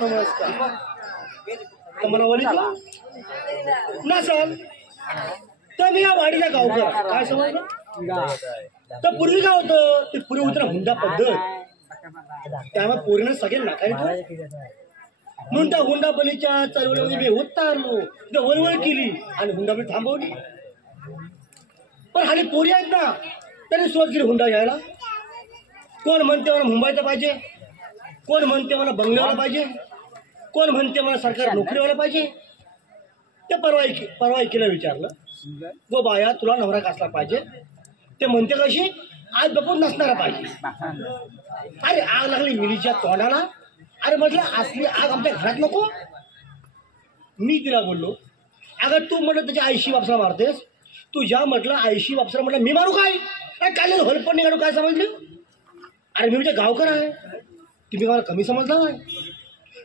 नमस्कार. मला ओळखलं नसल तर मी या वाडीला गावकर. काय समजलं? तर पूर्वी काय होतं ते पूर्वी होतं ना हुंडा पद्धत. त्यामुळे पोरीनं सगळे नाकारित म्हणून त्या हुंडा बलीच्या चळवळीमध्ये मी उतारलो, वळवळ केली आणि हुंडा बली थांबवली. पण हाली पोरी आहेत ना त्यांनी सोच केली हुंडा घ्यायला. कोण म्हणते मला मुंबईचा पाहिजे, कोण म्हणते मला बंगल्याला पाहिजे, कोण म्हणते मला सरकारी नोकरीवाला पाहिजे. ते परवा एकीला विचारलं, गो बाया तुला नवरा कसला पाहिजे? ते म्हणते कशी आज बपून नसणारा पाहिजे. अरे आग लागली मिलीच्या तोंडाला. अरे म्हटलं असली आग आमच्या घरात नको. मी तिला बोललो, अगं तू म्हटलं त्याच्या आईशी वापसा मारतेस, तू ज्या म्हटलं आईशी वापसा म्हटलं मी मारू काय? काय होल पण निघालो काय समजलं? अरे मी म्हणजे गावकर आहे, तुम्ही मला कमी समजला नाही.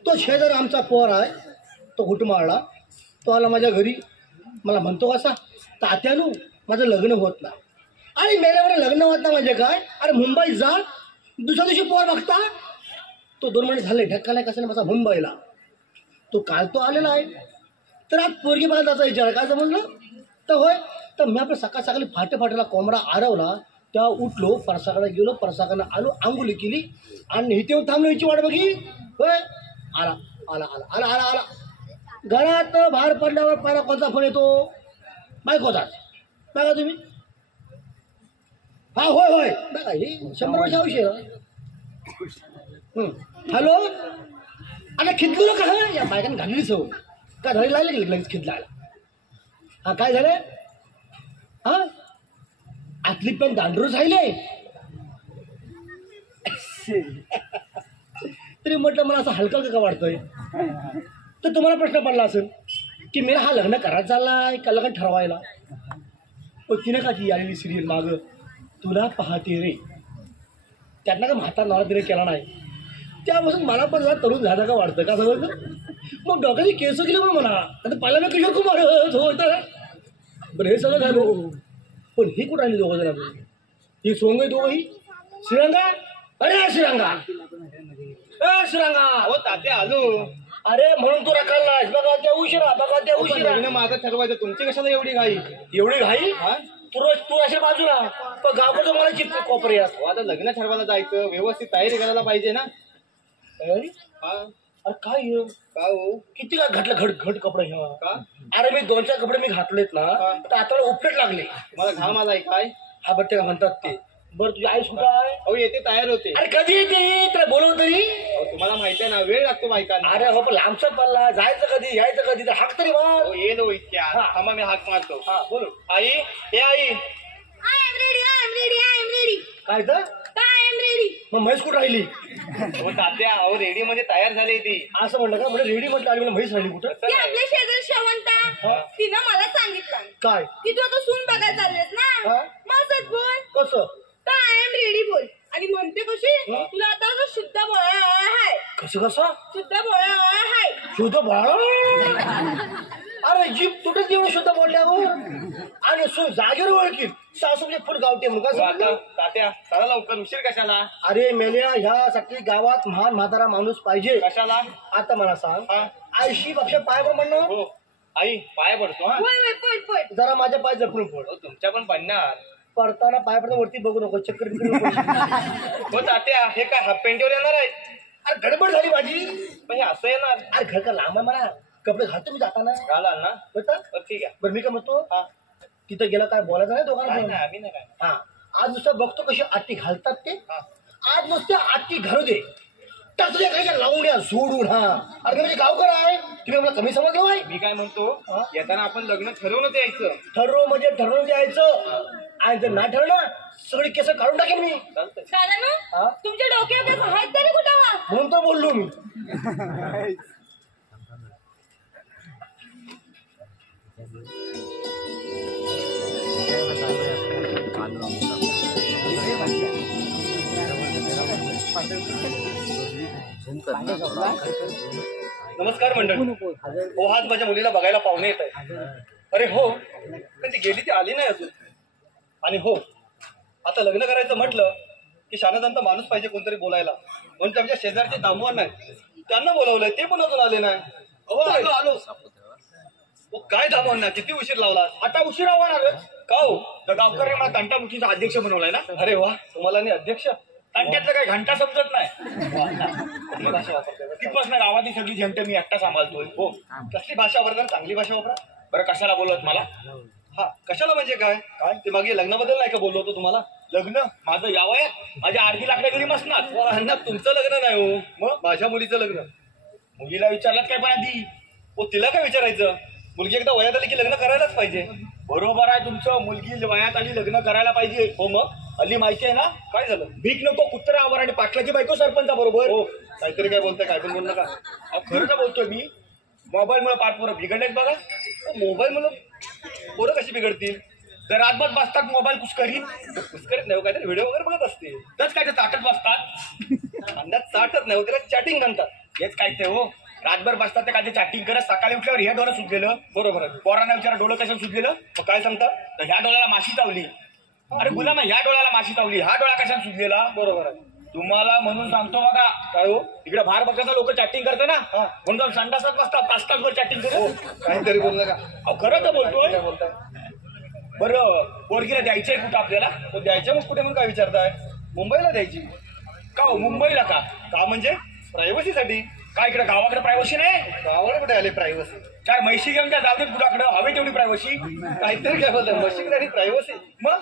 तो शेजारी आमचा पोर आहे, तो घुट मारला. तो आला माझ्या घरी, मला म्हणतो कसा तात्यानू माझं लग्न होत नाही. आणि मेल्यावर लग्न होत नाही म्हणजे काय? अरे मुंबईत जा, दुसऱ्या दिवशी पोर बघता. तो 2 महिने झाले ढक्कालाय कसं नाही माझा मुंबईला. तो काल तो आलेला आहे. तर आज पोरगी बघायला त्याचा विचार काय समजलं? तर होय, तर मी आपल्या सकाळी फाटेला कोंबडा आरवला. तेव्हा उठलो, परसाकडे गेलो, परसाकडे आलो, आंघोळी केली आणि इथे थांबलो. हिची वाट बघी. होय आला आला आला आला आला आला घरात बाहेर पडल्यावर पहिला कोणता फोन येतो? बायकोचा. बघा तुम्ही. हा होय होय बघा हे 100 वर्ष विषय. हॅलो. आता खिदलो का? या बायकाने घालली सवय का धरी लागले की लगेच खिदलायला. हा काय झालं? हा आतली पण दांडरूच राहिले. तरी म्हटलं मला असं हलकं का वाटतंय? तर तुम्हाला प्रश्न पडला असेल की मेरा हा लग्न करायला चाललाय का लग्न ठरवायला. पण तिने का ती आलेली सिरियल माग तुला पाहते रे, त्यातनं का म्हातारा नवरा तिने केला नाही. त्यापासून मला पण जरा तरुण झालं का वाटतं का समजलं. मग डॉक्टरची केस केली पण म्हणा. आता पहिला मी किशोर कुमार होता. बरं हे सगळं झालं, पण ही कुठं आली दोघं जण? ही सोंग आहे दोघंही श्रीरंगा. अरे श्रीरंगा, श्रीरंगा हो तात्या आलो. अरे म्हणून तू रखडलास. बघा त्या उशिरा, बघा त्या उशिरा. माझं ठरवायचं, तुमची कशाला एवढी घाई? एवढी घाई? तू अशा बाजूला पण गावकडचं मला चिपक कोपरे. आता लग्न ठरवायला जायचं, व्यवस्थित तयारी करायला पाहिजे ना. तयारी? अरे काय का हो? किती काय घातलं घट कपडे ह्या का? अरे मी 2-4 कपडे मी घातलेत ना तर आता उपटेट लागले. मला घाम आलाय काय? हा बरं ते का म्हणतात ते. बरं तुझी आई सुद्धा आहे? अहो येते, तयार होते. अरे कधी येते? तुला बोलवलं तरी? तुम्हाला माहिती आहे ना, वेळ लागतो बायकांना. अरे हो पण लांबचा पल्ला, जायचं कधी यायचं कधी, तर हाक तरी मार. येईल हो इतक्या. थांबा मी हाक मारतो. हा बोलू. आई हे आई. काय तर मग म्हैस कुठं राहिली? हो तात्या, अहो रेडी मध्ये तयार झाली ती. असं म्हणलं का? म्हणजे रेडी म्हटलं आणि मला म्हैस राहिली कुठं? आपल्या शेजारी शेवंता तिनं मला सांगितलं काय की तू आता सून बघायला चाललेस ना. मग बोल कसं आय एम रेडी बोल. आणि म्हणते कशी तुला आता असं शुद्ध बोळा आहे. कसं शुद्ध बोळा आहे. शुद्ध बाळा. अरे जीप तुटत एवढं शुद्ध बोलल्यावर आणि जागेवर ओळखील सासू म्हणजे फुल गावते म्हणून. तात्या चला लवकर, उशीर कशाला? अरे मेल्या ह्यासाठी गावात महान म्हातारा माणूस पाहिजे. कशाला? आता मला सांग, आईशी बापशा पाय पण म्हणणं. हो आई पाय पडतो. जरा माझ्या पाय जपून पड. तुमच्या पण पडणार. पडताना पाय पडता वरती बघू नको, चक्कर. हो तात्या हे काय हाफ पेंटीवर येणार आहे? अरे गडबड झाली माझी. पण हे असं येणार? अरे घर का लांब आहे मला, कपडे घालतो मी जाताना. घालाल ना? बरं ठीक आहे. बरं मी काय म्हणतो, तिथं गेलं काय बोलायचं नाही दोघांना? आम्ही नाही काय. हा आज नुसतं बघतो कशी आट्टी घालतात ते. आज नुसतं आट्टी घालू दे, टाकले काय लावून द्या सोडून. अरे म्हणजे गावकर आहे, तुम्ही मला कमी समजलं आहे. मी काय म्हणतो, येताना आपण लग्न ठरवून यायचं. ठरवू म्हणजे ठरवून द्यायचं. आणि जर नाही ठरवलं सगळी केस काढून टाकेन मी. तुमच्या डोक्यावर आहेत तरी कुठं? म्हणून तर बोललो मी. नमस्कार मंडळी. हो आज माझ्या मुलीला बघायला पाहुणे येत आहे. अरे हो पण ती गेली, ती आली नाही अजून. आणि हो आता लग्न करायचं म्हटलं की शानदांचा माणूस पाहिजे कोणतरी बोलायला. म्हणून आमच्या शेजारचे दामवान नाही त्यांना बोलावलंय ते पण अजून आले नाही. अहो आलो आलो. काय थांबवून ना किती उशीर लावला. आता उशिरा होणारच. का हो. तर गावकरी मला घंटा मुठीचा अध्यक्ष बनवलाय ना. अरे वा तुम्हाला नाही अध्यक्ष. घंट्यातलं काही घंटा समजत नाही. कुठली भाषा वापरताय? तिथपासून गावातली सगळी जनता मी एकटा सांभाळतोय. हो कसली भाषा वापरता. चांगली भाषा वापरा. बरं कशाला बोलत मला. हा कशाला म्हणजे काय काय ते मागे लग्नाबद्दल नाही का बोललो होतो तुम्हाला. लग्न माझं या वयात माझ्या अर्धी लाकडा घरी बसणार. अण्णा तुमचं लग्न नाही हो मग माझ्या मुलीचं लग्न. मुलीला विचारलात काय पण आधी. हो तिला काय विचारायचं. मुलगी एकदा वयात आली की लग्न करायलाच पाहिजे. बरोबर आहे तुमचं. मुलगी वयात आली लग्न करायला पाहिजे. हो मग हल्ली माहिती आहे ना काय झालं. भीक नको कुत्रा आवर आणि पाटलाची बायको सरपंचा बरोबर. हो काहीतरी काय बोलताय काय पण बोल नका. अहो, खरं का बोलतोय मी. मोबाईल मुळे पाठ पोरं बिघडलेत बघा. मोबाईल मुलं पोरं कशी बिघडतील. तर रातभर बसतात मोबाईल कुस्करीत. कुस्करीत नाही हो, काहीतरी व्हिडिओ वगैरे बघत असते. तच काय ते ताटत बसतात. अंदाज चाटत नाही हो, त्याला चॅटिंग म्हणतात. हेच काय ते हो. रातभर बसतात ते काय ते चॅटिंग करत. सकाळी उठल्यावर हे डोळं सुटलेलं. बरोबर आहे. पोरांना विचारा डोळं कशाला सुटलेलं. मग काय सांगता. तर ह्या डोळ्याला माशी चावली. अरे गुलाम ह्या डोळ्याला माशी चावली. हा डोळा कशाला सुटलेला. बरोबर आहे. तुम्हाला म्हणून सांगतो बघा. काय हो इकडे बाहेर बघता लोक चॅटिंग करते ना. म्हणून जाऊन संडासात बसतात. 5 तासभर चॅटिंग हो करत. काहीतरी बोल नका. अहो खरं तर बोलतोय. काय बोलताय. बरं पोरगीला द्यायचंय कुठं आपल्याला. तो द्यायच्या मग कुठे म्हणून काय विचारताय. मुंबईला द्यायची. का हो मुंबईला का. का म्हणजे प्रायव्हसीसाठी. काय इकडे गावाकडे प्रायव्हसी नाही. गावाला कुठे आले प्रायव्हसी. चार म्हैशी घेऊन त्या जाऊ दे पुढाकडं. हवे तेवढी प्रायव्हसी. काहीतरी काय बोलताय. Machinery privacy. मग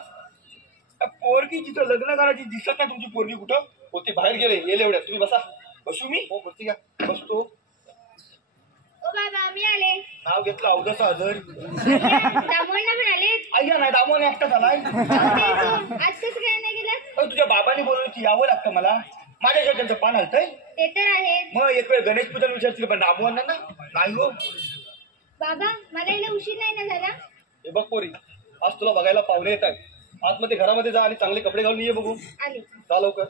पोरगी जिथं लग्न करायची दिसत नाही तुमची पोरगी कुठं. हो ते बाहेर गेले येले एवढ्या. तुम्ही बसा. बसू मी. हो बसती का. बसतो. ओ बाबा मी आले. नाव घेतलं अवधसा हजर. दामोंना पण आले. अय्या नाही दामोने एकटा झालाय. आज कसं काय नाही गेलं. तुझ्या बाबांनी बोलवलं की यावं लागतं मला. माझ्या त्यांचं पान हलतंय. ते तर आहे. मग एक वेळ गणेश पूजन विचारतील पण दामोना ना नाही हो. बाबा मला यायला उशीर नाही ना झाला. हे बघ पोरी आज तुला बघायला पाहुणे येत आहेत. आतमध्ये घरामध्ये जा आणि चांगले कपडे घालून ये बघू. आले. जा लवकर.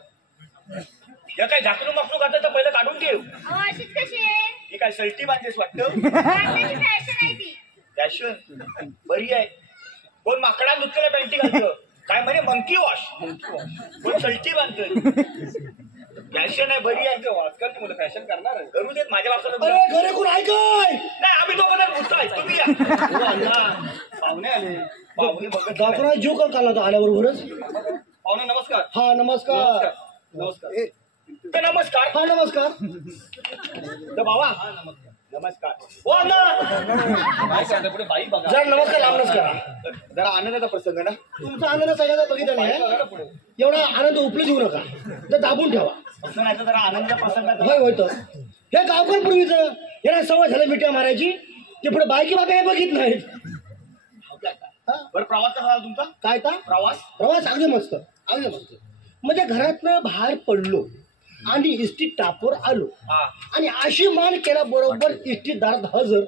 या काय झाकणू माकणू करता तर पहिलं काढून ठेव. अहो अशीच कशी आहे. ही काय सल्टी बांधतेस वाटतं. बांधण्याची फॅशन आहे ती. फॅशन बरी आहे. कोण माकडा नुसतं पॅन्टी घालतं. काय म्हणे मंकी वॉश. कोण सल्टी बांधतोय. फॅशन आहे बरी आहे. आजकालची मुलं फॅशन करणार आहे. करू देत माझ्या बाबतीत. अरे घरे कोण ऐकाय नाही. आम्ही दोघं बोलतोय. तुम्ही या. हो, अण्णा पाहुणे आले. पाहुणे बघत गावकरा जीव का काला तो आल्याबरोबरच. पाहुणे नमस्कार. हा नमस्कार. नमस्कार. तर नमस्कार. हा नमस्कार. तर बाबा नमस्कार. हो अण्णा. काय सांगता पुढे बाई बघा. जरा नमस्कार लांबच करा. जरा आनंदाचा प्रसंग ना. तुमचा आनंद सगळ्याचा बघितला बाई नाही. बघा ना पुढे. एवढा आनंद उपलब्ध होऊ नका. तर दाबून ठेवा. असं नाही तर जरा आनंदाचा प्रसंग होय होतं. हे गावकर पूर्वीचं हे ना सवय झालं मिठ्या मारायची. ते पुढे बायकी बाबा हे बघित नाहीत. बरं प्रवास कसा झाला तुमचा. काय का प्रवास. प्रवास अगदी मस्त अगदी मस्त. म्हणजे घरातनं बाहेर पडलो आणि इष्टी टापवर आलो आणि अशी मान केला बरोबर इष्टी दारात हजर.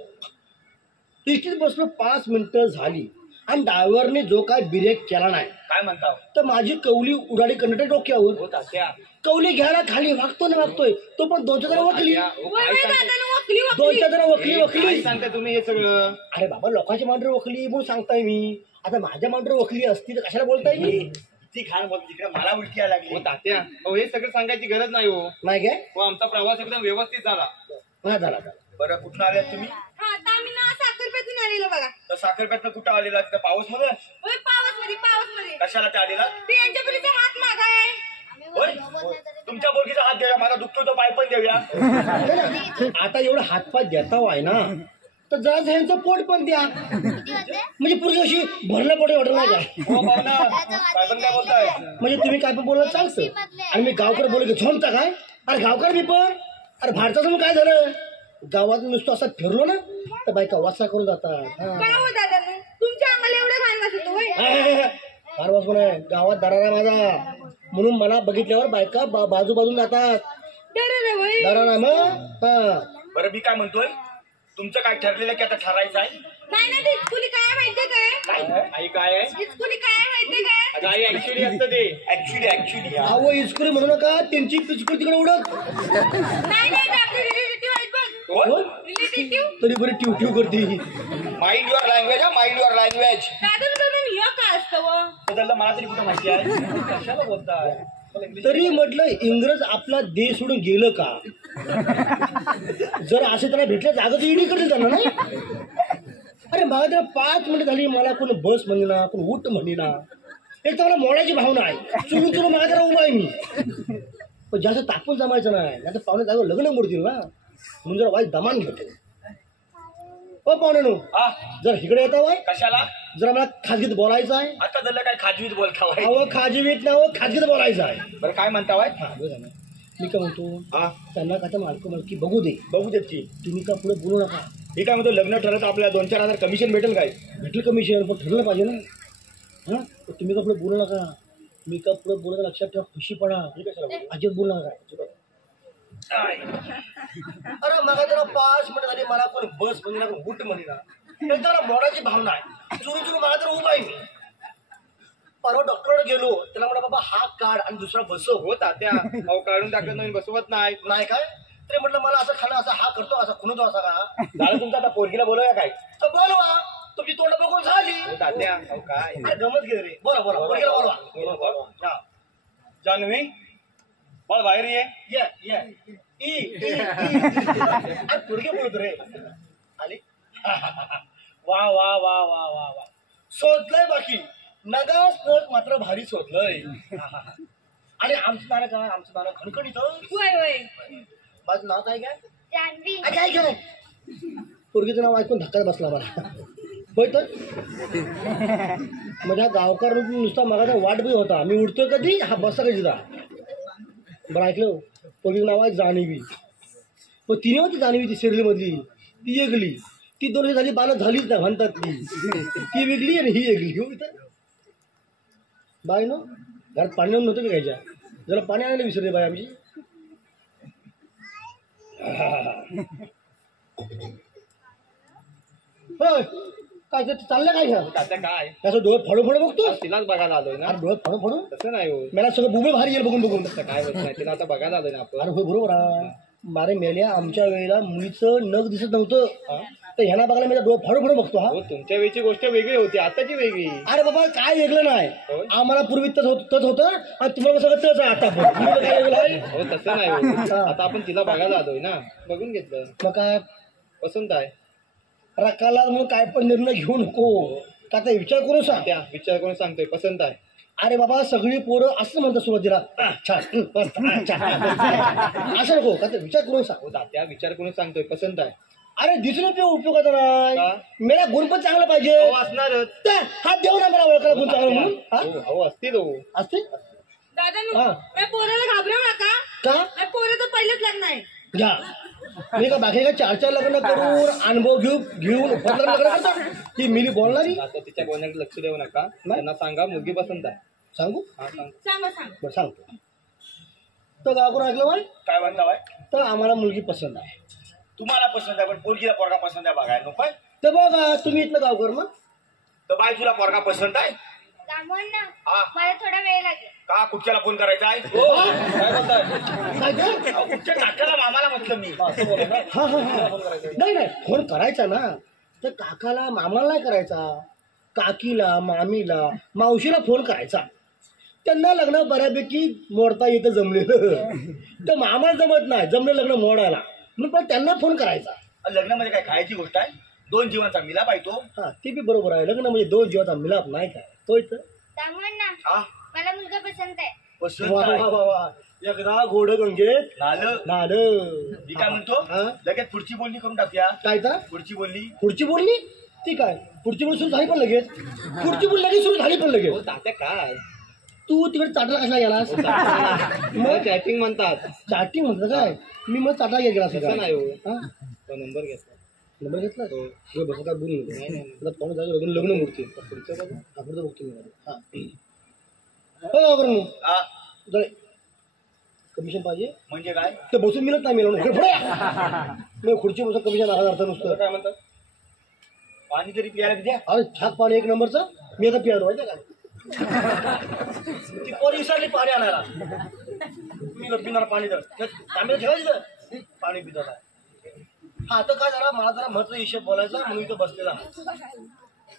इष्टीत बसलो 5 मिनिटं झाली आणि ड्रायव्हरने जो काय ब्रेक केला नाही. काय म्हणता. तर माझी कवली उडाली कर्नाटक डोक्यावर. कवली घ्यायला खाली वागतो ना वागतोय तो पण 2-4 जण वकली. वकली 2-4 जण वकली वकली. सांगताय तुम्ही हे सगळं. अरे बाबा लोकांची मांडर वकली म्हणून सांगताय मी. आता माझ्या मांडर वकली असती तर कशाला बोलताय मी. ती खान बोल तिकडे मला उलटी यायला लागली. हो तात्या हो हे सगळं सांगायची गरज नाही हो. नाही काय. हो आमचा प्रवास एकदम व्यवस्थित झाला. हा झाला. बरं कुठून आल्यात तुम्ही. हा आता आम्ही ना साखरपेतून आलेलो बघा. तर साखरपेटनं कुठं आलेला तिथं पाऊस मध्ये. होय पावस मध्ये. कशाला ते आलेला. ते यांच्या पुरीचा हात मागाय. होय तुमच्या बोलकीचा हात द्याव्या. मला दुखतो तो पाय पण देऊया. आता एवढं हातपाय देता आहे ना तर जरा ह्यांचं पोट पण द्या. म्हणजे पूर्वी अशी भरलं पोट वाटत नाही काय. हो पाहुणा काय पण काय बोलताय. म्हणजे तुम्ही काय पण बोलत चालतं आणि मी गावकर बोल की झोमता काय. अरे गावकर मी पण. अरे भारताचं मग काय झालं. गावात नुसतं असं फिरलो ना तर बायका वासा करून जातात. काय हो दादा तुमच्या अंगाला एवढं घाण वाटत होय. फार वास पण आहे. गावात दरारा माझा म्हणून मला बघितल्यावर बायका बाजूबाजून जातात. दरारा मग. हा बरं मी काय म्हणतोय तुमचं काय ठरलेलं की आता ठरायचं आहे. नाही ना इस्कुली काय माहितीये काय. आई काय आहे. इस्कुली काय माहितीये काय. आई ऍक्च्युली असतं ते. ऍक्च्युली अहो इस्कुरी म्हणू नका. त्यांची पिचकुरी तिकडे उडत. नाही आपले रिलेटिव्ह आहेत बघ. कोण रिलेटिव्ह. तरी बरी ट्यू ट्यू करते. माइंड युअर लँग्वेज हा माइंड युअर लँग्वेज. दादा तुम्ही हे काय असतं व. त्याला मला तरी कुठं माहिती आहे. कशाला बोलताय. तरी म्हटलं इंग्रज आपला देश सोडून गेलं का? जर असे त्यांना भेटल्या जागा तर ईडी करतील त्यांना नाही. अरे मला त्याला 5 मिनिटं झाली, मला कोण बस म्हणेना, कोण उठ म्हणेना. एक तर मला मोडायची भावना आहे, चुरून चुरून मला त्याला उभा आहे मी. पण जास्त तापून जमायचं नाही, आता पाहुणे जागेवर लग्न मोडतील ना, म्हणून जरा वाईट दमान घेतो. पाहुणे हा जर इकडे येता वाय, कशाला? जरा मला खाजगीत बोलायचं आहे. आता झालं काय खाजवीत बोलता वाय? अहो खाजगीत ना, हो खाजगीत बोलायचं आहे. बरं काय म्हणता वाय? हा बघा ना, मी काय म्हणतो, हा त्यांना का मालक मालकी बघू दे, बघू देत की. तुम्ही का पुढे बोलू नका. मी काय म्हणतो, लग्न ठरत आपल्याला 2-4 हजार कमिशन भेटेल काय? भेटेल कमिशन, पण ठरलं पाहिजे ना. हा तुम्ही का पुढे बोलू नका. मी का पुढे बोलत लक्षात ठेवा, खुशीपणा अजिबात बोलू नका. अरे मग त्याला 5 मिनिटं झाली, मला कोणी बस म्हणेना, कोण उठ म्हणेना. त्याला मोडाची भावना आहे, चुरू चुरू मला तर उभा आहे मी. परवा डॉक्टरकडे गेलो, त्याला म्हणा बाबा हा काढ आणि दुसरा बसव. हो तात्या, अहो काढून टाकत नाही, बसवत नाही. नाही काय तरी म्हटलं मला असं खाणं, असं हा करतो, असा खुणतो, असा का झालं तुमचं. आता पोरगीला बोलवूया काय? तर बोलवा, तुमची तोंड बघून झाली. हो तात्या, अहो काय अरे गमत गेलं रे. बोला बोला पोरगीला बोलवा. हा. जान्हवी बळ बाहेर ये. ये अरे पोरगी बोलतो रे. आली. वा वा वा वा वा वा, शोधलंय बाकी नगा शोध मात्र भारी शोधलंय. आणि आमचं नाव काय? आमचं नाव खणखणीत. माझं नाव काय? काय जान्हवी. काय काय पोरगीचं नाव ऐकून धक्का बसला मला. होय तर माझ्या गावकार नुसता मगाचा वाट बी होता, मी उठतोय कधी, हा बसता कधी जा. बरं ऐकलं, पोरगीचं नाव आहे जान्हवी. पण तिने होती जान्हवी, ती शिर्डीमधली, ती एकली. ती 2 वर्ष झाली, बालक झालीच नाही म्हणतात. ती वेगळी आणि ही वेगळी. हो तर बाय नो घरात पाणी नव्हतं की घ्यायच्या, जरा पाणी आणायला विसरले बाय आमची. होय काय ते चाललं काय घ्या तात्या काय? त्याचं डोळे फाडून फाडून बघतो. तिलाच बघायला आलोय ना. अरे डोळे फाडून फाडून तसं नाही हो. मला सगळं बुबे भारी येईल बघून बघून. तसं काय होत नाही, तिला आता बघायला आलोय ना आपण. अरे होय बरोबर आहे. मारे मेल्या आमच्या वेळेला मुलीचं नख दिसत नव्हतं, तर ह्यांना बघायला मी डोळे फाडून फाडून बघतो. हा हो तुमच्या वेळची गोष्ट वेगळी होती, आताची वेगळी. अरे बाबा काय वेगळं नाही, होय? आम्हाला पूर्वी तच होतं आणि तुम्हाला सगळं तच आहे आता. काय वेगळं आहे? हो तसं नाही हो. आता आपण तिला बघायला आलोय ना, बघून घेतलं. मग काय पसंत आहे. रकाला म्हणून काय पण निर्णय घेऊ नको, का ते विचार करून सांग. त्या विचार करून सांगतोय, पसंत आहे. अरे बाबा सगळी पोरं असं म्हणतात सुरुवातीला, छान मस्त, छान असं नको, का ते विचार करून सांग. हो तात्या, विचार करून सांगतोय, पसंत आहे. अरे दिसून उपयोगाचा नाही, का? मेरा गुण पण चांगला पाहिजे. हो असणारच. तर हात देऊ ना मला ओळखायला गुण चांगला म्हणून. हा? हो असतील हो. असते दादा हा. मी पोराला घाबरवू नका. का मी पोराचं पहिलंच लग्न आहे. घ्या, मी का बाकी का 4-4 लग्न करून अनुभव घेऊन लग्न करतो ती मिली बोलणारी. आता तिच्या बोलण्याकडे लक्ष देऊ नका, त्यांना सांगा मुलगी पसंत आहे. सांगू? हा सांग. सांगा सांग. बरं सांगतो. तर गावकरून ऐकलं बाय, काय म्हणता बाय? तर आम्हाला मुलगी पसंत आहे. तुम्हाला पसंत आहे, पण पोरगीला पोरगा पसंत आहे बघायला नको. तर बघा तुम्ही इथलं गावकर मग. तर बाय तुला पोरगा पसंत आहे? दामोन ना, हा. मला थोडा वेळ लागेल. का कुठच्याला फोन करायचा आहे? हो काय बोलताय? काय ते? अहो, कुठच्या नाटकाला मामाला म्हटलं मी. हा हा हा नाही नाही फोन करायचा ना, तर काकाला मामाला नाही करायचा, काकीला मामीला मावशीला फोन करायचा. त्यांना लग्न बऱ्यापैकी मोडता येतं जमलेलं, तर मामाला जमत नाही जमलं लग्न मोडायला, म्हणून पण त्यांना फोन करायचा. लग्न म्हणजे काय खायची गोष्ट आहे? 2 जीवांचा मिलाप आहे तो. हा ते बी बरोबर आहे, लग्न म्हणजे 2 जीवाचा मिलाप नाही काय तो इथं. दामोन ना, हा मला मुलगा पसंत आहे. पसंत वा आहे. वा वा वा, एकदा घोड गंगेत झालं. नालं. मी काय म्हणतो, हा? लगेच पुढची बोलणी करून टाकूया. काय तर पुढची बोलणी. पुढची बोलणी ती काय, पुढची बोलणी सुरू झाली पण लगेच, पुढची बोलणी लगेच सुरू झाली पण हो लगेच. तात्या काय तू तिकडे चाटला कशाला गेलास? मग चॅटिंग म्हणतात. चाटिंग म्हणतं काय, मी मग चाटला गेला असं तसं नाही हो. हा? तो नंबर घेतला. नंबर घेतला हो. हो बस काय बोलू नको. नाही, नाही. तुला पाहून जायचं लग्न लग्न मूर्ती पुढचं बघा, आपण तर बघतो मी. हा हो करू हा जरा कमिशन पाहिजे म्हणजे काय? तर बसून मिळत नाही मिळवणं. मी खुर्ची बसून कमिशन अर्थ तुला नुसतं. काय म्हणतात? पाणी तरी प्यायला द्या. अरे छाक पाणी 1 नंबरचं, मी आता पियानो माहिती काय. ती पोरी विसरली पाणी आणायला, मी पिणार पाणी तर आम्ही ठेवायचं पाणी पितो काय. हा आता काय जरा मला जरा महत्व हिशोब बोलायचा म्हणून इथं बसलेला.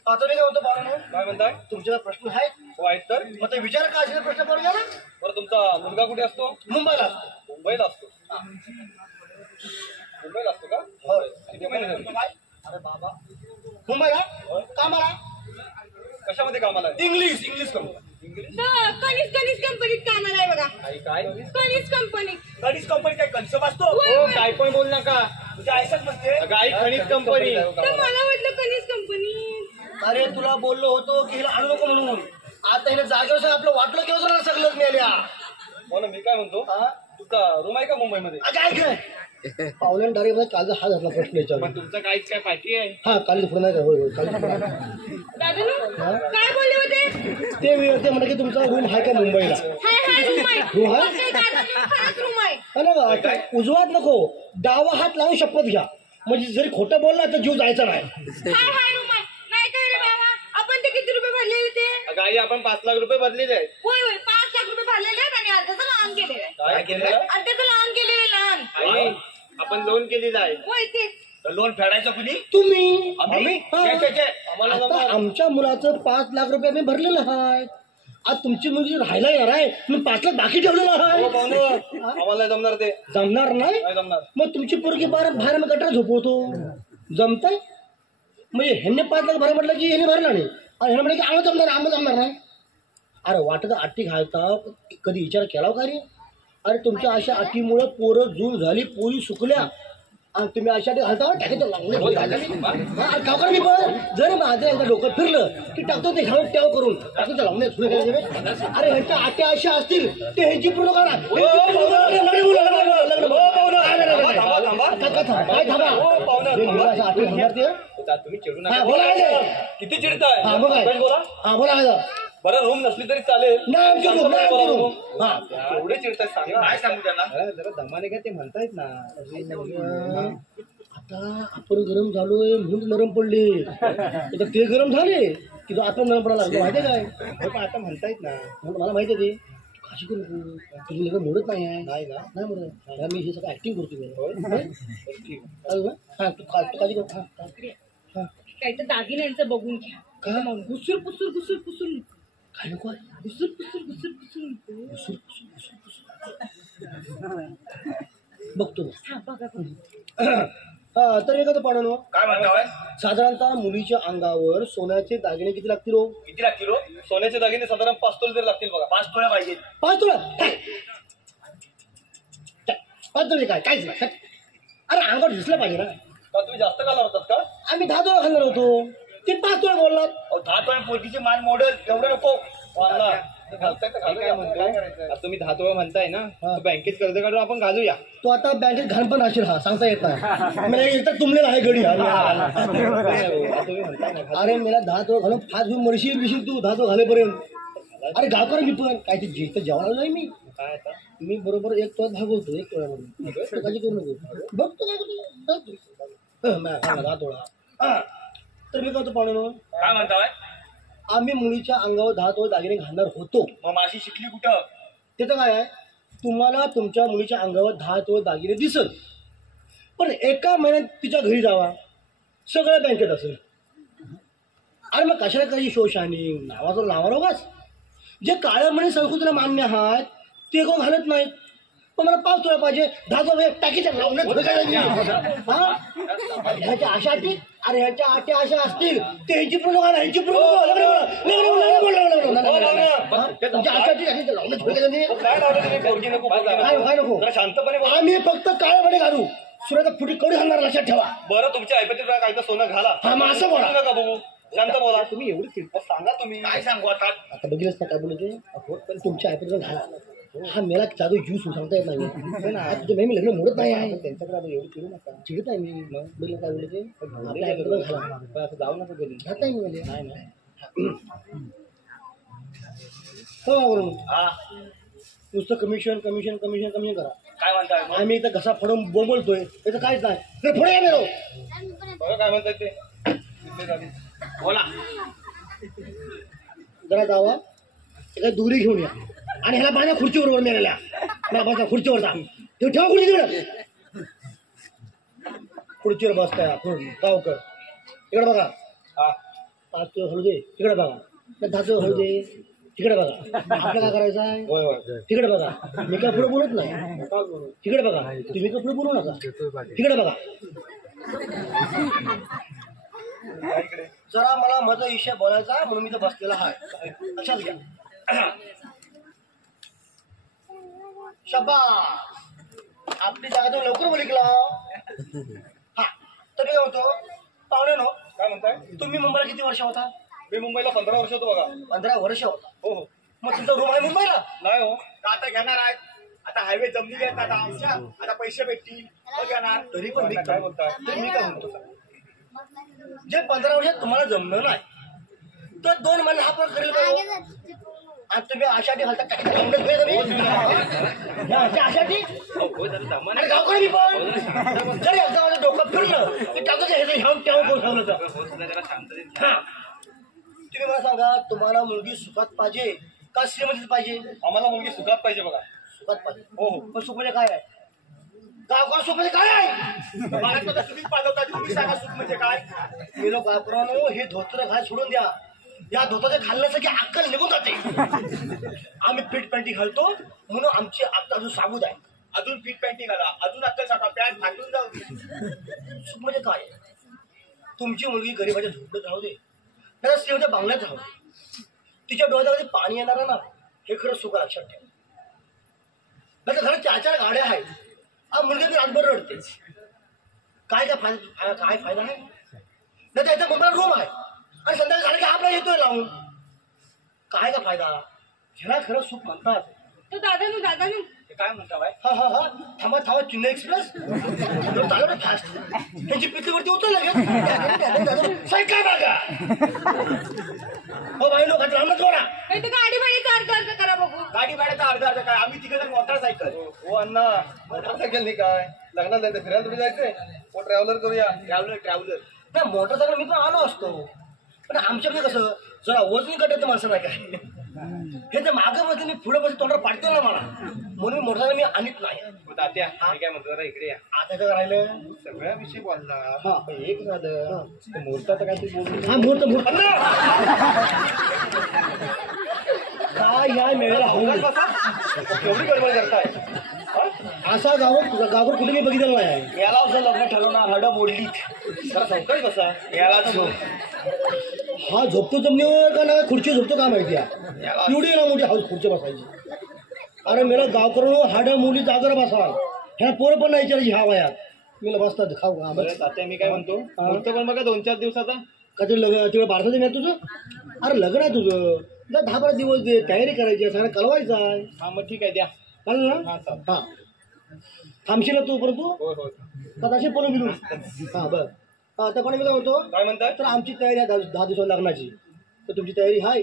आता मी काय म्हणतो पाहुणे काय म्हणताय? तुमच्याला प्रश्न आहे हो आहेत तर. मग ते विचार का असेल प्रश्न पडू द्या ना. बरं तुमचा मुलगा कुठे असतो? मुंबईला मुंबईला असतो. मुंबईला असतो का? होय. किती महिने झाले? अरे बाबा मुंबईला कामाला कशामध्ये कामाला आहे? इंग्लिश कंपनी कनिष्क कंपनीत कामाला आहे बघा. आई काय? कनिष्क कंपनीत. गणेश कंपनी काय कन्सेप्ट असतो होय, होय. काय पण बोल नका. तुझ्या आयसच म्हणते आई खनिज कंपनी. तर मला वाटलं कनिष्क कंपनी. अरे तुला बोललो होतो की हिला आणू नको म्हणून आता हिला जागेवर सांग आपलं वाटलं की होतं ना सगळंच मिळाल्या हो ना मी काय म्हणतो तुमचा रूम आहे का मुंबईमध्ये? काय काय पावलं डायरेक्ट कालचा हा घातला प्रश्न याच्यावर पण तुमचा काहीच काय पाठी आहे? हा काल पुढे नाही का होय काल दादा काय बोलले होते? ते म्हणा की तुमचा रूम आहे का मुंबईला हाय रूम आहे. रूम आहे? मग काही दादा नाही, खरंच रूम आहे. हा ना उजवात नको डावा हात लावून शपथ घ्या म्हणजे जरी खोटं बोलला तर जीव जायचा नाही हाय रूम आहे. नाही काय रे बाबा आपण ते किती रुपये भरलेले ते? आई आपण 5 लाख रुपये भरलेले आहेत. होय होय 5 लाख रुपये भरलेले आहेत आणि अर्ध्याचं लहान केलेलं आहे. काय केलं? अर्ध्याचं लहान केलेलं आहे, लहान. आई आपण लोन केलेलं आहे. होय ते. लोन फेडायचं कुणी? तुम्ही आम्ही? हा. आम्हाला आता जमणार. आमच्या मुलाचं 5 लाख रुपये आम्ही भरलेलं आहे आज तुमची मुलगी राहायला येणार आहे तुम्ही 5 लाख बाकी ठेवलेलं हो आहे पाहुणे आम्हाला नाही जमणार ते. जमणार नाही नाही जमणार. मग तुमची पोरगी बाहेर मग गटर झोपवतो जमतंय म्हणजे ह्यांनी 5 लाख भरा म्हटलं की ह्याने भरला नाही आणि ह्याने म्हटलं की आम्हाला जमणार नाही अरे वाटत अट्टी घालता कधी विचार केला का रे अरे तुमच्या अशा अटीमुळे पोरं जून झाली पोरी सुकल्या आणि तुम्ही अशा अटी घालता टाकायचं लागले गावकर मी पण जर माझं एकदा डोकं फिरलं की टाकतो ते घालून तेव्हा करून टाकतो लावणे अरे ह्यांच्या आट्या अशा असतील ते ह्यांची पूर्ण करा तुम्ही चिडू हा नका. बोला किती चिडताय? हा मग काय बोला? हा बोला बरं रूम नसली तरी चालेल. नाही आमची room, नाही आमची room. हा एवढे चिडताय सांगा. काय सांगू त्यांना? जरा दमाने काय ते म्हणतायत ना. आता आपण गरम झालोय म्हणून नरम पडले आता ते गरम झाले की तो आपण नरम पडायला लागलो माहितीये काय पण आता म्हणतायत ना. म्हणून मला माहिती आहे ते तू काशी करू नको तुझी लग्न मोडत नाही आहे नाही ना. नाही म्हणत मी हे सगळं ऍक्टिंग करतो हा तू काळजी कर हा काही तर दागिन्यांचं बघून घ्या. का घुसूर पुसूर काय नको आहे घुसूर पुसूर बघतो मी. हा बघा हा तर एखादं पाडणं काय म्हणताय? साधारणतः मुलीच्या अंगावर सोन्याचे दागिने किती लागतील हो किती लागतील? सोन्याचे दागिने साधारण 5 तोळे तरी लागतील बघा. 5 तोळे पाहिजे. 5 तुला 5 तुला काय काहीच नाही अरे अंगावर दिसलं पाहिजे ना का तुम्ही जास्त घालणार होतात का? आम्ही 10 तोळा घालणार होतो ते 5 तोळा बोललात 10 तोळे पोरगीचे मान मॉडेल एवढं नको. वाला. घालताय तर घालू. काय म्हणतो काय करायचं? आता तुम्ही 10 तोळा म्हणताय ना. तर बँकेत कर्ज काढून आपण घालूया. तो आता बँकेत घाण पण राहशील हा सांगता येत नाही मला एकदा तुमलेला आहे गडी हा तुम्ही म्हणताय ना. अरे मला 10 तोळा घालून 5 घेऊन मरशील तू 10 तोळा घालेपर्यंत अरे गावकर मी पण काय ते जेवण जेवायला नाही मी काय आता मी बरोबर 1 तोळा भागवतो 1 तोळ्यामध्ये काळजी करू नको बघतो काय करतो 10 तोळा हा तर मी कहतो पाहुणे काय म्हणताय? आम्ही मुलीच्या अंगावर 10 तोळे दागिने घालणार होतो मग माशी शिकली कुठं? त्याचं काय आहे तुम्हाला तुमच्या मुलीच्या अंगावर 10 तोळे दागिने दिसल पण एका महिन्यात तिच्या घरी जावा सगळं बँकेत असेल अरे मग कशाला काही शोशानी नावाचं नावा उगाच जे काळ्या म्हणे संस्कृतीला मान्य आहात ते कोण घालत नाहीत पण मला 5 तोळा पाहिजे 10 तोळे टाकीच्या लावण्यात हा ह्याच्या आशा अटी अरे ह्याच्या अटी आशा असतील ते ह्याची पूर्ण करा ह्याची पूर्ण तुमच्या आशा अटी लावण्यात काय लावलं तुम्ही? पोरगी नको, पोरगी नको. काय नको जरा शांतपणे बोला. आम्ही फक्त काळ्यामध्ये घालू सुराचा फुटी कवडी घालणार लक्षात ठेवा बरं तुमच्या ऐपतीत काय तर सोनं घाला. हा, मग असं बोला. नका बघू. शांत बोला. तुम्ही एवढी चिडता. सांगा तुम्ही. काय सांगू आता? आता बघितलंच ना काय बोलते पण तुमच्या ऐपतीत घाला हा मेला जादू ज्यूस सांगता येत नाही तुझ्या मी लग्न मोडत नाही आहे त्यांच्याकडे आता एवढी चिडू नका. चिडत आहे मी बघितलं काय बोलते आपल्या ऐपतीत घाला पण असं जाऊ नका घरी. घात नाही मी म्हणजे नाही हो बरोबर हा नुसतं कमिशन करा काय म्हणताय मग? आम्ही इथं घसा फडून बोंबलतोय त्याचं काहीच नाही तर पुढे या मेरो बघा काय म्हणताय ते. बोला. जरा जावा एका दुरी घेऊन या आणि ह्याला माझ्या खुर्चीवर नेलेल्या माझ्या खुर्चीवर जा ते ठेवा खुर्ची तिकडे खुर्चीवर बसताय गावकर इकडे बघा हा आज तो हळू दे तिकडे बघा, धाचं हळू दे तिकडे बघा. आपलं काय करायचं आहे होय होय तिकडे बघा. मी काय पुढे बोलत नाही, तिकडे बघा. तुम्ही काय पुढे बोलू नका, तिकडे बघा. काय इकडे जरा मला माझा विषय बोलायचा म्हणून मी तर बसलेला आहे. लक्षात घ्या. शाबास, आपली जागा तुम्ही लवकर बोलिकला. हा तर काय होतो पाहुणे नो, काय म्हणताय? तुम्ही मुंबईला किती वर्ष होता? मी मुंबईला 15 वर्ष होतो बघा. 15 वर्ष होता. हो हो. मग तुमचा रूम आहे मुंबईला? नाही हो. आता घेणार आहेत. आता हायवे जमली आहेत आता आमच्या. आता पैसे भेटतील मग घेणार. तरी पण मी काय बोलताय? तरी मी काय म्हणतो, जे 15 वर्षात तुम्हाला जमलं नाही तर 2 महिने हा पण करेल का? आणि तुम्ही आषाढी घालता काय आषाढी अरे गावकडे मी पण जरी एकदा माझं डोकं फिरलं की टाकतो हे ह्यावून त्यावर गोठवलं तर. हा तुम्ही मला सांगा, तुम्हाला मुलगी सुखात पाहिजे का श्रीमंतीत पाहिजे? आम्हाला मुलगी सुखात पाहिजे बघा. सुखात पाहिजे. हो हो. पण सुख म्हणजे काय आहे? गावकडे सुख म्हणजे काय आहे? महाराष्ट्रात तुम्हीच पाठवता. तुम्ही सांगा सुख म्हणजे काय. मी लोक गावकऱ्यांनो हे धोतर घाल सोडून द्या. या धोताचे खाल्ल्याचं की अक्कल निघून जाते. आम्ही फिट पॅन्टी घालतो म्हणून आमची अक्कल अजून साबूत आहे. अजून फिट पॅन्टी घाला, अजून अक्कल साठा, पॅन्ट फाटून जाऊ दे. सुख म्हणजे काय? तुमची मुलगी गरीबाच्या झोपडीत राहू दे, नाही स्त्रीच्या बांगल्यात राहू दे, तिच्या डोळ्यामध्ये पाणी येणार ना, हे खरं सुख लक्षात ठेवा. नाही तर घरात 4-4 गाड्या आहेत, मुलगी ती रातभर रडतेच. काय फायदा आहे? नाही त्याचा मोबाईल रूम आहे आणि संध्याकाळी झालं की आपला येतोय लावून. काय का फायदा? ह्याला खरं सुख म्हणतात. तो दादानू ते काय म्हणता बाय? हा हा हा थांबा थांबा, चेन्नई एक्सप्रेस चालू ना फास्ट. त्यांची पितलीवरती उचललं लगेच सायकल बघा. हो बाई लोक लांब थोडा. नाही तर गाडी भाड्याचा अर्ज करा बघू. गाडी भाड्याचा अर्धा काय? आम्ही तिकडे मोटरसायकल. हो अण्णा, मोटरसायकल नाही काय लग्नात जायचं, फिरायला तुम्ही जायचंय. हो ट्रॅव्हलर करूया. ट्रॅव्हलर नाही मोटरसायकल मी पण आलो असतो, पण आमच्याकडे कसं जरा वजन कटायचं माणसं नाही काय. हे तर मागं बसले मी पुढे बसले तोंडावर पाडतो ना मला, म्हणून मोटरसायकल मी आणत नाही. तात्या मी काय म्हणतो जरा इकडे या. आता काय राहिलं? सगळ्या विषयी बोलला. हा एक झालं मुहूर्ताचं काय तू बोलतो. हा मुहूर्त काय या मेळ्याला होऊन केवढी गडबड करताय? असा गावावर कुठे मी बघितलं नाही. याला असं लग्न ठरवणार हड मोडली. जरा सावकाश बसा. यालाच हो. हा झोपतो जमिनीवर का ना खुर्ची झोपतो का माहिती आहे? एवढी ना मोठी हाऊस खुर्ची बसायची. अरे मेला गाव करून हाड मुली जागर बसा, ह्या पोरं पण नाही विचारायची ह्या वयात. मी बसतात खाऊ का? तात्या मी काय म्हणतो, मुहूर्त पण बघा 2-4 दिवसाचा. कधी लग्न तिकडे भारताचं नाही तुझं? अरे लग्न आहे तुझं, 10-12 दिवस दे, तयारी करायची आहे, सगळं कळवायचं आहे. हा मग ठीक आहे द्या. चालेल ना? हा चालेल. हा थांबशील ना तू परंतु हो हो. का तशी पण गेलो. हा बरं. हा तर पण मी काय म्हणतो, काय म्हणताय? तर आमची तयारी आहे 10 दिवसात लग्नाची. तर तुमची तयारी आहे?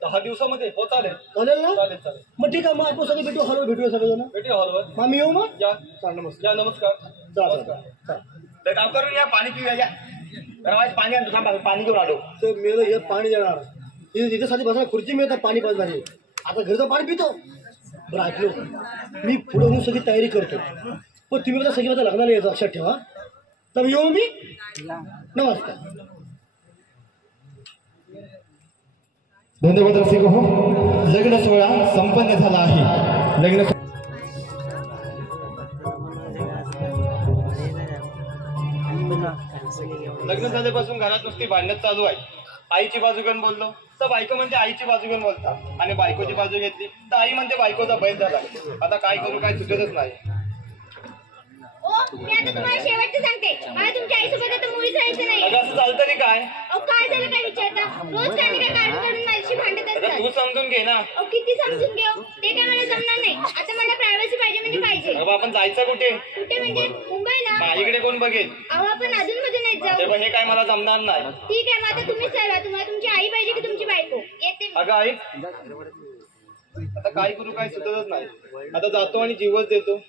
10 दिवसामध्ये हो चालेल. चालेल ना? चालेल चालेल. मग ठीक आहे, मग आपण सगळे भेटू, हॉलवर भेटूया सगळेजण. भेटूया हॉलवर. मग मी येऊ मग? या. चाल नमस्कार. या नमस्कार. चला. तर काम करून या, पाणी पिऊया या. रवाज पाणी आणतो, थांबा पाणी घेऊन आलो. तर मेलं हे पाणी देणार तिच्यासाठी बसा, खुर्ची मिळतात पाणी पाजणार. आता घरचं पाणी पितो. बरं ऐकलो, मी पुढे होऊन सगळी तयारी करतो, पण तुम्ही आता सगळी माझ्या लग्नाला यायचं लक्षात ठेवा. तर येऊ मी. नमस्कार. धन्यवाद रसिक हो. लग्न सोहळा संपन्न झाला आहे. लग्न झाल्यापासून घरात नुसती भांडणं चालू आहे. आईची बाजू घेऊन बोललो तर बायको म्हणते आईची बाजू घेऊन बोलतात, आणि बायकोची बाजू घेतली तर आई म्हणते बायकोचा बैल झाला. आता काय करू, काय सुचतच नाही. मी आता तुम्हाला शेवटचं सांगते, मला तुमच्या आईसोबत आता मुळीच राहायचं नाही. अगं असं चालतं तरी काय? अहो काय झालं काय विचारता? रोज काय नाही काय काढून काढून माझ्याशी भांडत आता असतात. तू समजून घे ना. अहो किती समजून घेऊ, ते काय मला जमणार नाही. आता मला प्रायव्हसी पाहिजे म्हणजे पाहिजे. अगं आपण जायचं कुठे? कुठे म्हणजे मुंबईला. आईकडे कोण बघेल? अहो आपण अजून मधून येत जाऊ. तेव्हा हे काय मला जमणार नाही. ठीक आहे, मग आता तुम्हीच ठरवा, तुम्हाला तुमची आई पाहिजे की तुमची बायको. येते मी. अगं आई, आता काय करू, काय सुचतच नाही. आता जातो आणि जीवच देतो,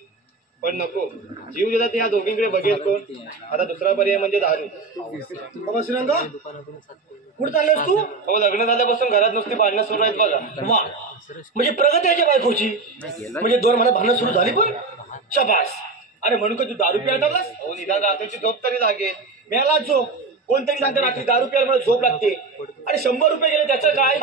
पण नको, जीव देतात ह्या दोघींकडे बघेल कोण? आता दुसरा पर्याय म्हणजे दारू. बाबा श्रीरंग, कुठे चाललेस तू? हो लग्न झाल्यापासून घरात नुसती भांडणं सुरू आहेत बघा. वा, म्हणजे प्रगती आहे बायकोची. म्हणजे 2 महिन्यात भांडणं सुरू झाली पण शाबास. अरे म्हणून का तू दारू प्यायला लागलास? हो निदान रात्रीची झोप तरी लागेल. मेला झोप. कोणतरी सांगतं रात्री दारू प्यायला मला झोप लागते आणि 100 रुपये गेले त्याचं काय?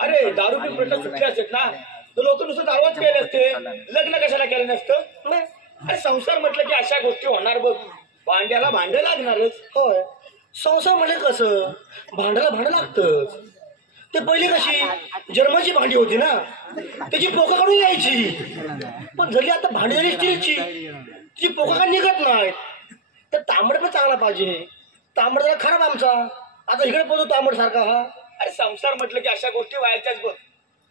अरे दारू पिऊन प्रश्न सुटले असतात ना तर लोक नुसतं दारूच प्यायले असते, लग्न कशाला केलं नसतं? अरे संसार म्हटलं की अशा गोष्टी होणार बघ, भांड्याला भांडं लागणारच. होय, संसार म्हणजे कसं भांड्याला भांडं लागतंच. ते पहिली कशी जर्मनची भांडी होती ना, त्याची पोकं काढून यायची. पण झाली आता भांडी झाली स्टीलची, तिची पोकं काय निघत नाहीत. तर तांबड पण चांगला पाहिजे. तांबड जरा खराब आमचा, आता इकडे पोहतो तांबड सारखा हा. अरे संसार म्हटलं की अशा गोष्टी व्हायच्याच बघ.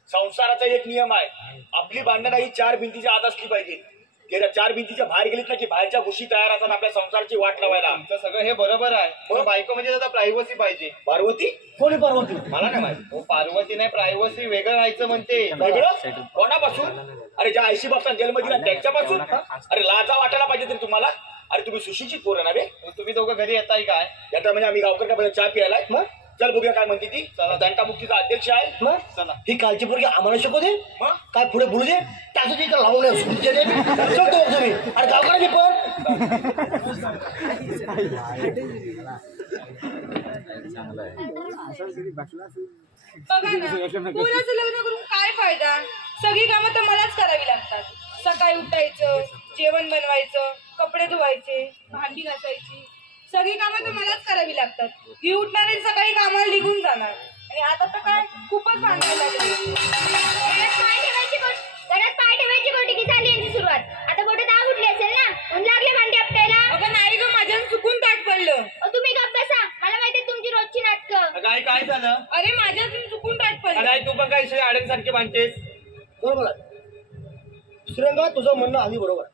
संसाराचा एक नियम आहे, आपली भांडणं ही 4 भिंतीच्या आत असली पाहिजे. गेल्या 4 भिंतीच्या बाहेर गेलीत ना की बाहेरच्या गोष्टी तयार असतात आपल्या संसाराची वाट लावायला. आमचं सगळं हे बरोबर आहे, पण बायको म्हणजे आता प्रायव्हसी पाहिजे. पार्वती कोणी पार्वती? मला नाही माहिती. हो, पार्वती नाही, प्रायव्हसी वेगळं राहायचं म्हणते. वेगळं कोणापासून? अरे ज्या 80 बाबता जन्म दिला त्याच्यापासून. अरे लाजा वाटायला पाहिजे तरी तुम्हाला. अरे तुम्ही सुशिक्षित पोरं ना रे. तुम्ही दोघं घरी येताय काय? याचा म्हणजे आम्ही गावकर का चहा प्यायलाय. मग चल बघूया काय म्हणते ती. दंटामुक्तीचा अध्यक्ष आहे. मग चला. ही कालची पोरगी आम्हाला शिकवते, मग काय पुढे बोलू दे, त्याचं ते लावून चलतो तुम्ही. अरे गावकरांनी पण बघा ना, मुलाचं लग्न करून काय फायदा? सगळी कामं तर मलाच करावी लागतात. सकाळी उठायचं, जेवण बनवायचं, कपडे धुवायचे, भांडी घासायची, सगळी कामं तर मलाच करावी लागतात. ही उठणारे सकाळी कामाला निघून जाणार आणि आता तर काय खूपच भांडायला लागले. घरात पाय ठेवायची गोटी की झाली यांची सुरुवात. आता बोटे दाग उठले असेल ना, ऊन लागले भांडी आपटायला. अगं नाही ग, माझ्यानं चुकून ताट पडलं. तुम्ही गप्प बसा, मला माहितीये तुमची रोजची नाटकं. काय काय झालं? अरे माझ्यातून चुकून ताट पडलं. नाही तू पण काय आड्यांसारखे मांडतेस. बरोबर आहे श्रीरंगा, तुझं म्हणणं आधी बरोबर आहे.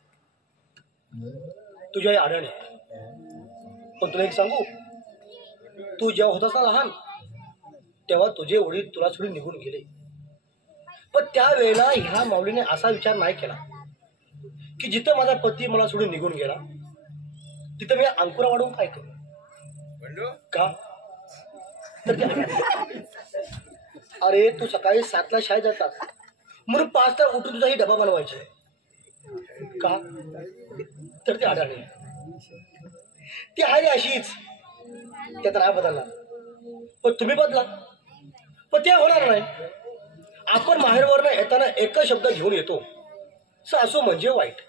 तुझ्या आई आढळणे. पण तुला एक सांगू, तू जेव्हा होतास ना लहान तेव्हा तुझे वडील तुला सोडून निघून गेले. पण त्यावेळेला ह्या माऊलीने असा विचार नाही केला की जिथं माझा पती मला सोडून निघून गेला तिथं मी अंकुरा वाढवून काय करू का. अरे तू सकाळी 7ला शाळेत जातात म्हणून 5ला उठून तुझाही डबा बनवायचे का. तर ते आढळले ती आहे रे अशीच, त्यात नाही बदलणार. पण तुम्ही बदला, पण ते होणार नाही. आपण माहेरवरनं येताना एकच शब्द घेऊन येतो, सासू म्हणजे वाईट.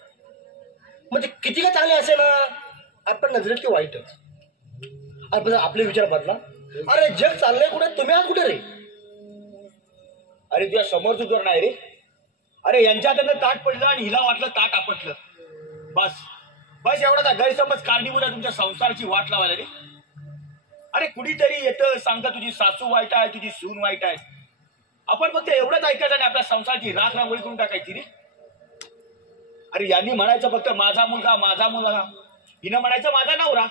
म्हणजे किती का चांगले असे ना, आपण नजरेत की वाईटच. आपण आपले विचार बदला. अरे जग चाललंय कुठे, तुम्ही आज कुठे रे. अरे तुझ्या समोरच जर नाही रे. अरे यांच्या हातानं ताट पडलं आणि हिला वाटलं ताट आपटलं. बस बस एवढाच गैरसमज कारणीभूत आहे तुमच्या संसाराची वाट लावायला रे. अरे कुणीतरी येतं सांगता तुझी सासू वाईट आहे, तुझी सून वाईट आहे. आपण फक्त एवढंच ऐकायचं आणि आपल्या संसाराची राख रांगोळी करून टाकायची रे. अरे यांनी म्हणायचं फक्त माझा मुलगा माझा मुलगा, हिनं म्हणायचं माझा नवरा.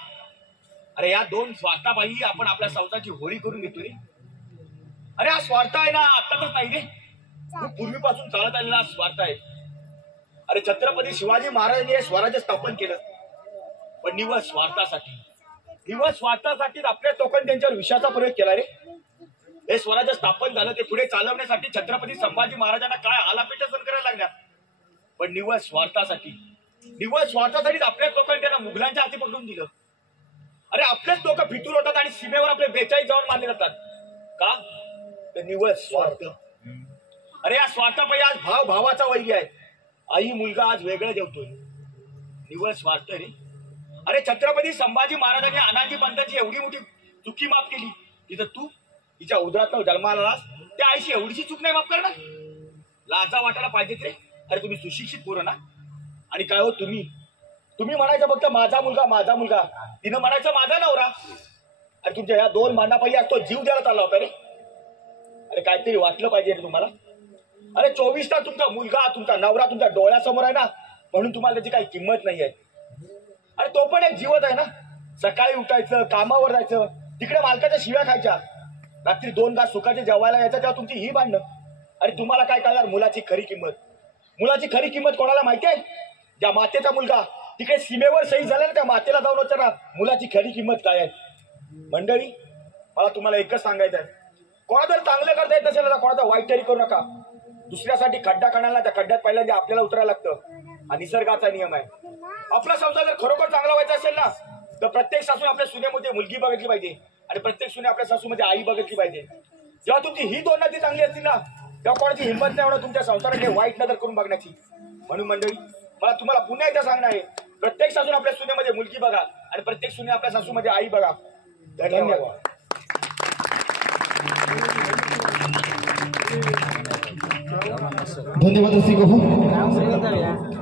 अरे या 2 स्वार्थापायी आपण आपल्या संसाराची होळी करून घेतो रे. अरे हा स्वार्थ आहे ना आत्ताच नाही रे, पूर्वीपासून चालत आलेला हा स्वार्थ आहे. अरे छत्रपती शिवाजी महाराजांनी स्वराज्य स्थापन केलं, पण निव्वळ स्वार्थासाठी. निव्वळ स्वार्थासाठीच आपल्या लोकांनी त्यांच्यावर विषाचा प्रयोग केला रे. हे स्वराज्य स्थापन झालं ते पुढे चालवण्यासाठी छत्रपती संभाजी महाराजांना काय आलापेटा सहन करायला लागल्या, पण निव्वळ स्वार्थासाठी. निव्वळ स्वार्थासाठीच आपल्याच लोकांनी त्यांना मुघलांच्या हाती पकडून दिलं. अरे आपलेच लोक फितूर होतात आणि सीमेवर आपले 42 जवान मारले जातात का, तर निव्वळ स्वार्थ. अरे या स्वार्थापायी आज भाव भावाचा वैरी आहे, आई मुलगा आज वेगळं जेवतोय. निव्वळ स्वार्थ रे. अरे छत्रपती संभाजी महाराजांनी अनाजी पंतांची एवढी मोठी चुकी माफ केली, तिथं तू तिच्या उदरात जन्माला आलास, त्या आईशी एवढीशी चूक नाही माफ करणार. लाजा वाटायला पाहिजेत रे. अरे तुम्ही सुशिक्षित पोरं ना. आणि काय हो तुम्ही म्हणायचं फक्त माझा मुलगा माझा मुलगा, तिनं म्हणायचं माझा नवरा. अरे तुमच्या ह्या 2 मांडापायी आज तो जीव द्यायला चालला होता रे. अरे काहीतरी वाटलं पाहिजे रे तुम्हाला. अरे 24 तास तुमचा मुलगा तुमचा नवरा तुमच्या डोळ्यासमोर आहे ना, म्हणून तुम्हाला त्याची काही किंमत नाही आहे. अरे तो पण एक जीवच आहे ना. सकाळी उठायचं, कामावर जायचं, तिकडे मालकाच्या शिव्या खायच्या, रात्री 2 तास सुखाचे जेवायला यायचं, तेव्हा तुमची ही भांडणं. अरे तुम्हाला काय कळणार मुलाची खरी किंमत. मुलाची खरी किंमत कोणाला माहिती आहे? ज्या मातेचा मुलगा तिकडे सीमेवर शहीद झाला ना, त्या मातेला जाऊन विचारा मुलाची खरी किंमत काय आहे. मंडळी मला तुम्हाला एकच सांगायचं आहे, कोणा जर चांगलं करता येत नसेल ना, कोणाचा वाईट तरी करू नका. दुसऱ्यासाठी खड्डा काढायला त्या खड्ड्यात पहिल्यांदा आपल्याला उतरायला लागतं. हा निसर्गाचा नियम आहे. आपला संसार जर खरोखर चांगला व्हायचा असेल ना, तर प्रत्येक सासूने आपल्या सुनेमध्ये मुलगी बघितली पाहिजे आणि प्रत्येक सुने आपल्या सासूमध्ये आई बघितली पाहिजे. जेव्हा तुमची ही दोन नाती चांगली असतील ना तेव्हा कोणाची हिंमत नाही होणार तुमच्या संसाराकडे वाईट नजर करून बघण्याची. म्हणून मंडळी मला तुम्हाला पुन्हा एकदा सांगणं आहे, प्रत्येक सासून आपल्या सुनेमध्ये मुलगी बघा आणि प्रत्येक सुने आपल्या सासूमध्ये आई बघा. धन्यवाद. धन्यवाद रसिक हो.